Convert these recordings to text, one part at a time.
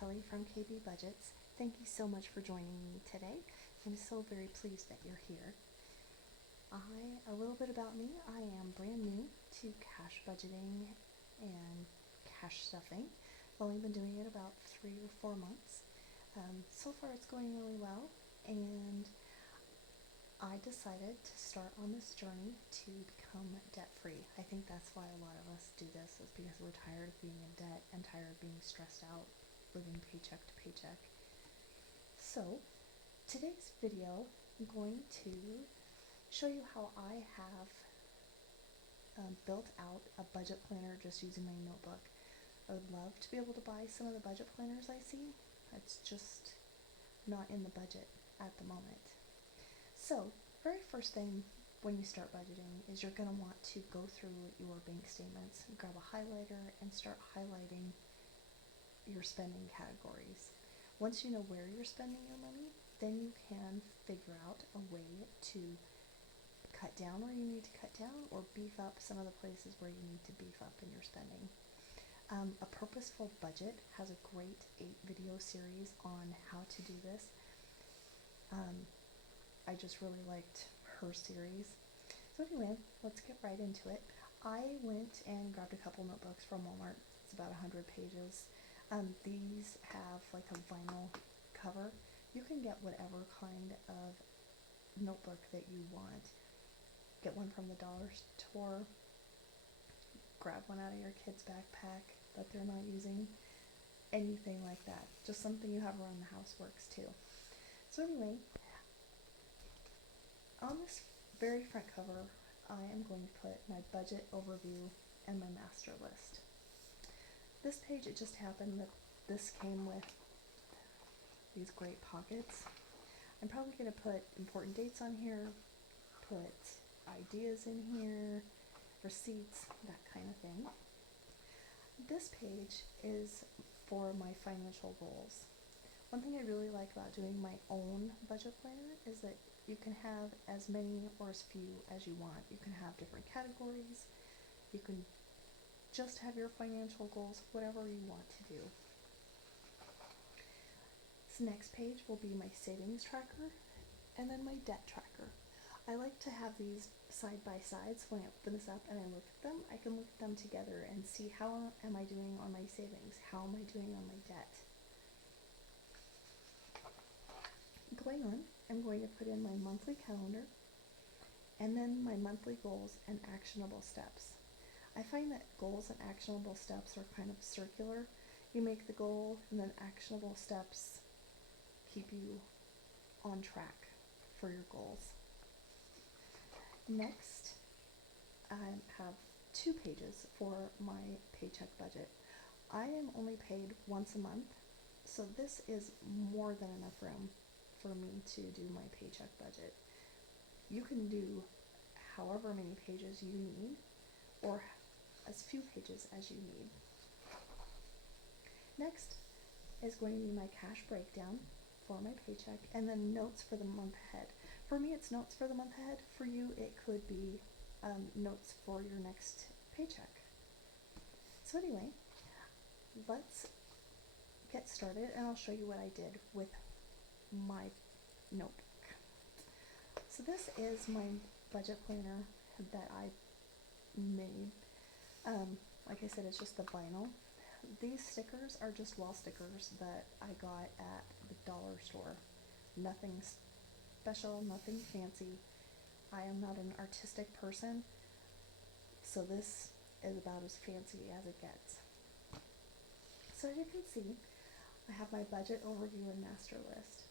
Kelly from KB Budgets. Thank you so much for joining me today. I'm so very pleased that you're here. A little bit about me. I am brand new to cash budgeting and cash stuffing. I've only been doing it about 3 or 4 months. So far it's going really well, and I decided to start on this journey to become debt-free. I think that's why a lot of us do this, is because we're tired of being in debt and tired of being stressed out, living paycheck to paycheck. So, today's video, I'm going to show you how I have built out a budget planner just using my notebook. I would love to be able to buy some of the budget planners I see. It's just not in the budget at the moment. So, very first thing when you start budgeting is you're going to want to go through your bank statements, grab a highlighter, and start highlighting your spending categories. Once you know where you're spending your money, then you can figure out a way to cut down where you need to cut down or beef up some of the places where you need to beef up in your spending. A Purposeful Budget has a great 8-video series on how to do this. I just really liked her series. So anyway, let's get right into it. I went and grabbed a couple notebooks from Walmart. It's about 100 pages. These have like a vinyl cover. You can get whatever kind of notebook that you want. Get one from the dollar store. Grab one out of your kid's backpack that they're not using. Anything like that. Just something you have around the house works too. So anyway, on this very front cover, I am going to put my budget overview and my master list. This page, it just happened that this came with these great pockets. I'm probably going to put important dates on here, put ideas in here, receipts, that kind of thing. This page is for my financial goals. One thing I really like about doing my own budget planner is that you can have as many or as few as you want. You can have different categories. You can just have your financial goals, whatever you want to do. This next page will be my savings tracker and then my debt tracker. I like to have these side by side, so when I open this up and I look at them, I can look at them together and see how am I doing on my savings, how am I doing on my debt. Going on, I'm going to put in my monthly calendar and then my monthly goals and actionable steps. I find that goals and actionable steps are kind of circular. You make the goal and then actionable steps keep you on track for your goals. Next, I have 2 pages for my paycheck budget. I am only paid once a month, so this is more than enough room for me to do my paycheck budget. You can do however many pages you need, or as few pages as you need. Next is going to be my cash breakdown for my paycheck, and then notes for the month ahead. For me, it's notes for the month ahead. For you, it could be notes for your next paycheck. So anyway, let's get started, and I'll show you what I did with my notebook. So this is my budget planner that I made. Like I said, it's just the vinyl. These stickers are just wall stickers that I got at the dollar store. Nothing special, nothing fancy. I am not an artistic person, so this is about as fancy as it gets. So as you can see, I have my budget overview and master list.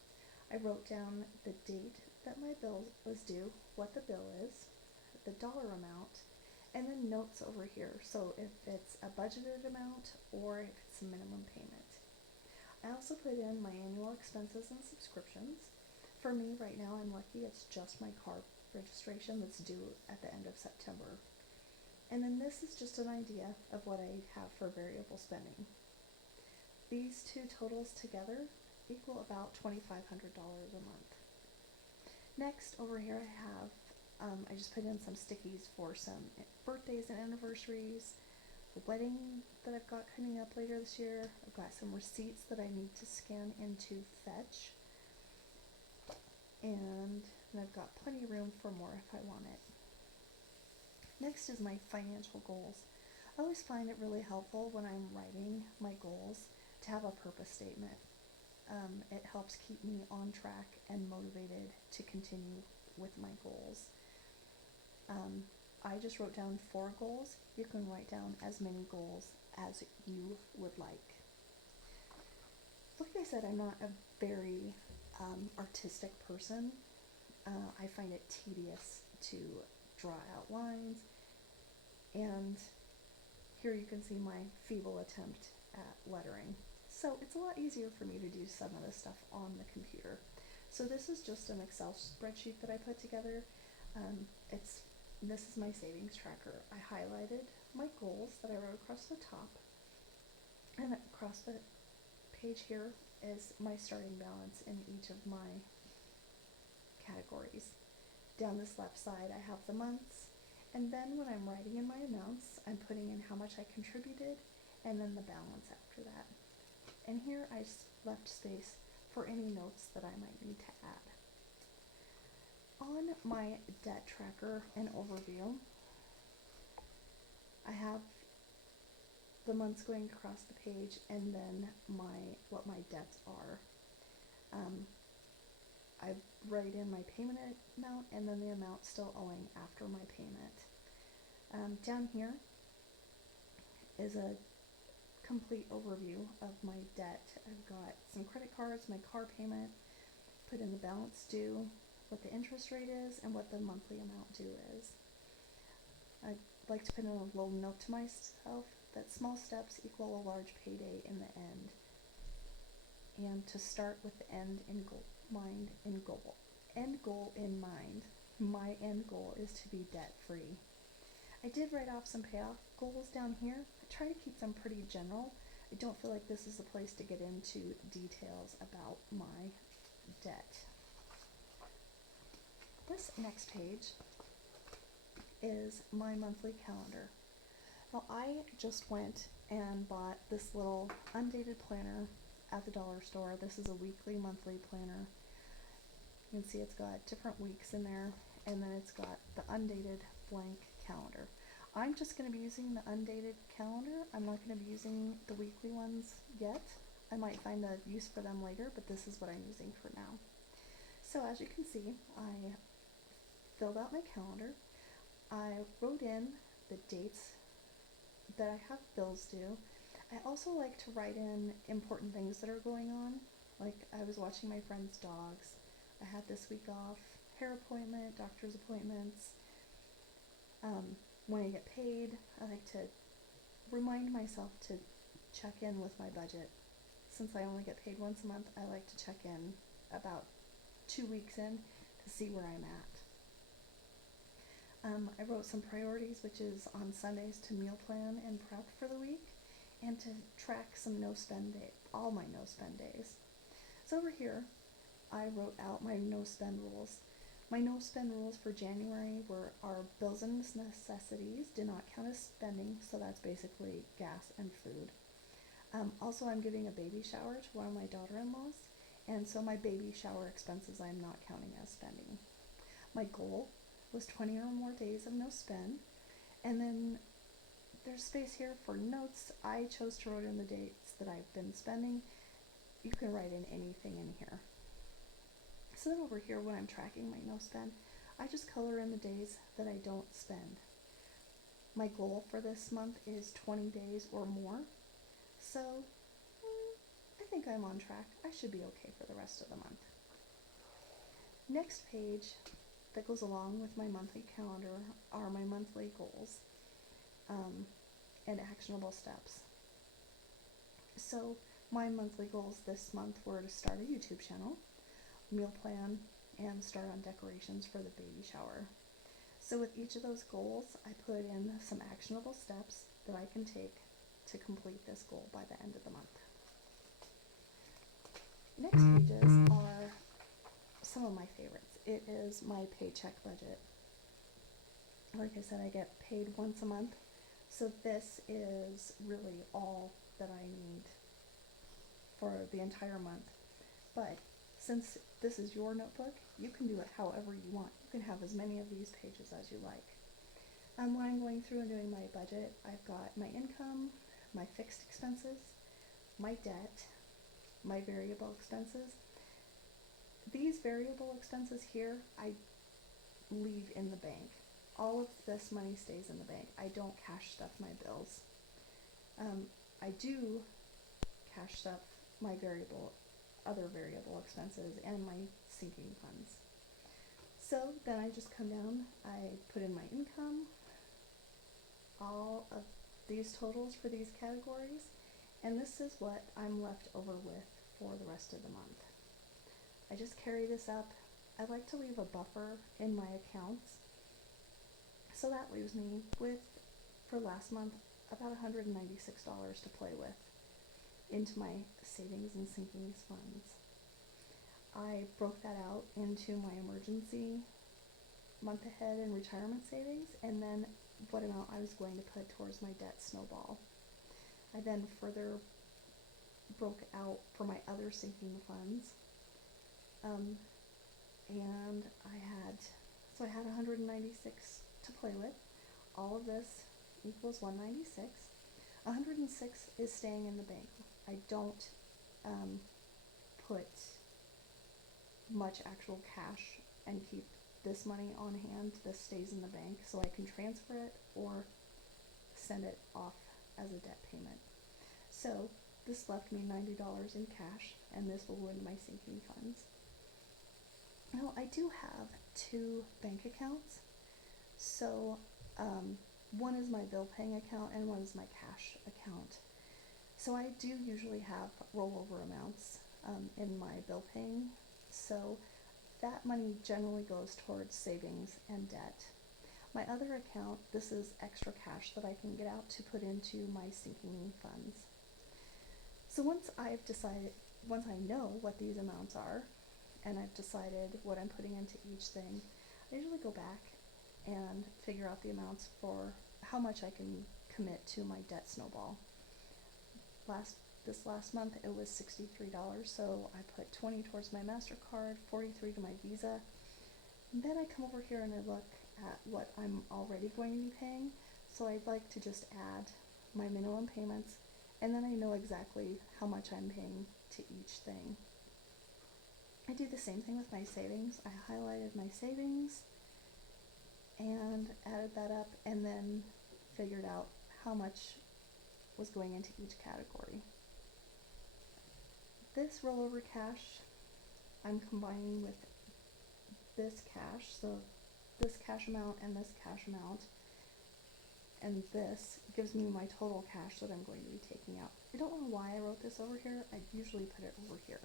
I wrote down the date that my bill was due, what the bill is, the dollar amount, and then notes over here. So if it's a budgeted amount or if it's a minimum payment. I also put in my annual expenses and subscriptions. For me right now, I'm lucky it's just my car registration that's due at the end of September. And then this is just an idea of what I have for variable spending. These two totals together equal about $2,500 a month. Next, over here I have, I just put in some stickies for some birthdays and anniversaries, wedding that I've got coming up later this year. I've got some receipts that I need to scan into Fetch. And I've got plenty of room for more if I want it. Next is my financial goals. I always find it really helpful when I'm writing my goals to have a purpose statement. It helps keep me on track and motivated to continue with my goals. I just wrote down 4 goals. You can write down as many goals as you would like. Like I said, I'm not a very artistic person. I find it tedious to draw out lines, and here you can see my feeble attempt at lettering. So it's a lot easier for me to do some of this stuff on the computer. So this is just an Excel spreadsheet that I put together. This is my savings tracker. I highlighted my goals that I wrote across the top, and across the page here is my starting balance in each of my categories. Down this left side I have the months, and then when I'm writing in my amounts, I'm putting in how much I contributed and then the balance after that. And here I left space for any notes that I might need to add. On my debt tracker and overview, I have the months going across the page and then what my debts are. I write in my payment amount and then the amount still owing after my payment. Down here is a complete overview of my debt. I've got some credit cards, my car payment, put in the balance due, what the interest rate is, and what the monthly amount due is. I'd like to put in a little note to myself that small steps equal a large payday in the end, and to start with the end goal in mind. My end goal is to be debt free. I did write off some payoff goals down here. I try to keep them pretty general. I don't feel like this is the place to get into details about my debt. This next page is my monthly calendar. Now I just went and bought this little undated planner at the dollar store. This is a weekly, monthly planner. You can see it's got different weeks in there, and then it's got the undated blank calendar. I'm just going to be using the undated calendar. I'm not going to be using the weekly ones yet. I might find a use for them later, but this is what I'm using for now. So as you can see, I filled out my calendar. I wrote in the dates that I have bills due. I also like to write in important things that are going on. Like I was watching my friend's dogs. I had this week off, hair appointment, doctor's appointments. When I get paid, I like to remind myself to check in with my budget. Since I only get paid once a month, I like to check in about 2 weeks in to see where I'm at. I wrote some priorities, which is on Sundays to meal plan and prep for the week, and to track some no-spend day, all my no-spend days. So over here, I wrote out my no-spend rules. My no-spend rules for January are bills and necessities do not count as spending, so that's basically gas and food. Also, I'm giving a baby shower to one of my daughter-in-laws, and so my baby shower expenses I'm not counting as spending. My goal was 20 or more days of no spend, and then there's space here for notes. I chose to write in the dates that I've been spending. You can write in anything in here. So then over here, when I'm tracking my no spend, I just color in the days that I don't spend. My goal for this month is 20 days or more, so I think I'm on track. I should be okay for the rest of the month. Next page that goes along with my monthly calendar are my monthly goals and actionable steps. So my monthly goals this month were to start a YouTube channel, meal plan, and start on decorations for the baby shower. So with each of those goals, I put in some actionable steps that I can take to complete this goal by the end of the month. Next pages are some of my favorites. It is my paycheck budget. Like I said, I get paid once a month, So this is really all that I need for the entire month. But since this is your notebook, you can do it however you want. You can have as many of these pages as you like. When I'm going through and doing my budget, I've got my income, my fixed expenses, my debt, my variable expenses. These variable expenses here, I leave in the bank. All of this money stays in the bank. I don't cash stuff my bills. I do cash stuff my other variable expenses and my sinking funds. So then I just come down, I put in my income, all of these totals for these categories, and this is what I'm left over with for the rest of the month. I just carry this up. I like to leave a buffer in my accounts, so that leaves me with, for last month, about $196 to play with into my savings and sinking funds. I broke that out into my emergency, month ahead, and retirement savings, and then what amount I was going to put towards my debt snowball. I then further broke out for my other sinking funds, and I had 196 to play with. All of this equals 196. 106 is staying in the bank. I don't put much actual cash and keep this money on hand. This stays in the bank so I can transfer it or send it off as a debt payment. So this left me $90 in cash, and this will go into my sinking funds. Now I do have two bank accounts. So one is my bill paying account and one is my cash account. So I do usually have rollover amounts in my bill paying. So that money generally goes towards savings and debt. My other account, this is extra cash that I can get out to put into my sinking funds. So once I know what these amounts are, and I've decided what I'm putting into each thing, I usually go back and figure out the amounts for how much I can commit to my debt snowball. This last month it was $63, so I put $20 towards my MasterCard, $43 to my Visa. And then I come over here and I look at what I'm already going to be paying, so I'd like to just add my minimum payments, and then I know exactly how much I'm paying to each thing. I do the same thing with my savings. I highlighted my savings and added that up, and then figured out how much was going into each category. This rollover cash I'm combining with this cash, so this cash amount and this cash amount, and this gives me my total cash that I'm going to be taking out. I don't know why I wrote this over here. I usually put it over here.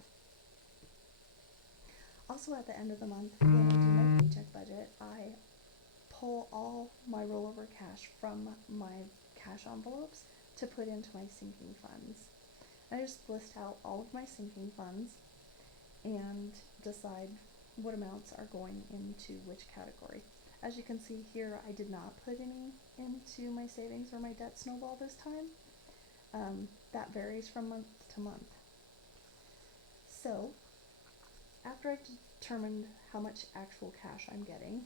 Also, at the end of the month, when I do my paycheck budget, I pull all my rollover cash from my cash envelopes to put into my sinking funds. I just list out all of my sinking funds and decide what amounts are going into which category. As you can see here, I did not put any into my savings or my debt snowball this time. That varies from month to month. So after I've determined how much actual cash I'm getting,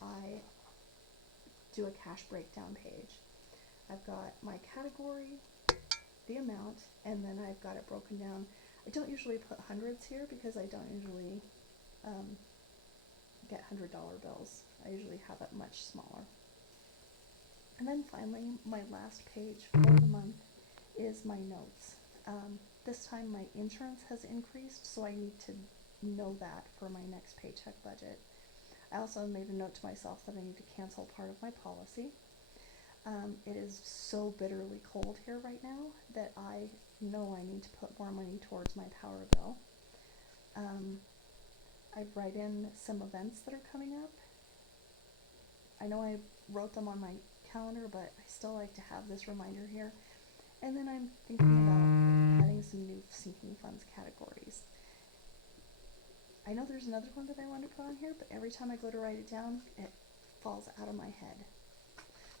I do a cash breakdown page. I've got my category, the amount, and then I've got it broken down. I don't usually put hundreds here because I don't usually get $100 bills. I usually have it much smaller. And then finally, my last page for the month is my notes. This time my insurance has increased, so I need to know that for my next paycheck budget. I also made a note to myself that I need to cancel part of my policy. It is so bitterly cold here right now that I know I need to put more money towards my power bill. I write in some events that are coming up. I know I wrote them on my calendar, but I still like to have this reminder here. And then I'm thinking about adding some new sinking funds categories. I know there's another one that I want to put on here, but every time I go to write it down, it falls out of my head.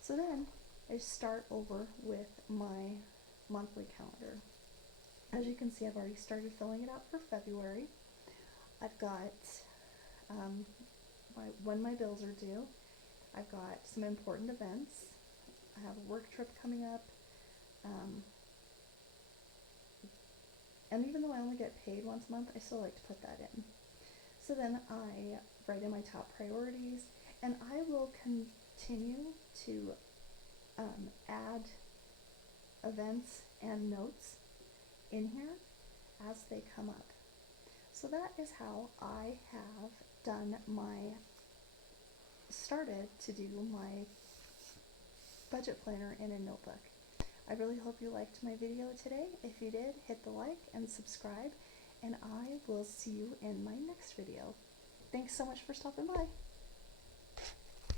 So then, I start over with my monthly calendar. As you can see, I've already started filling it out for February. I've got when my bills are due. I've got some important events. I have a work trip coming up. And even though I only get paid once a month, I still like to put that in. So then I write in my top priorities, and I will continue to add events and notes in here as they come up. So that is how I have started to do my budget planner in a notebook. I really hope you liked my video today. If you did, hit the like and subscribe, and I will see you in my next video. Thanks so much for stopping by.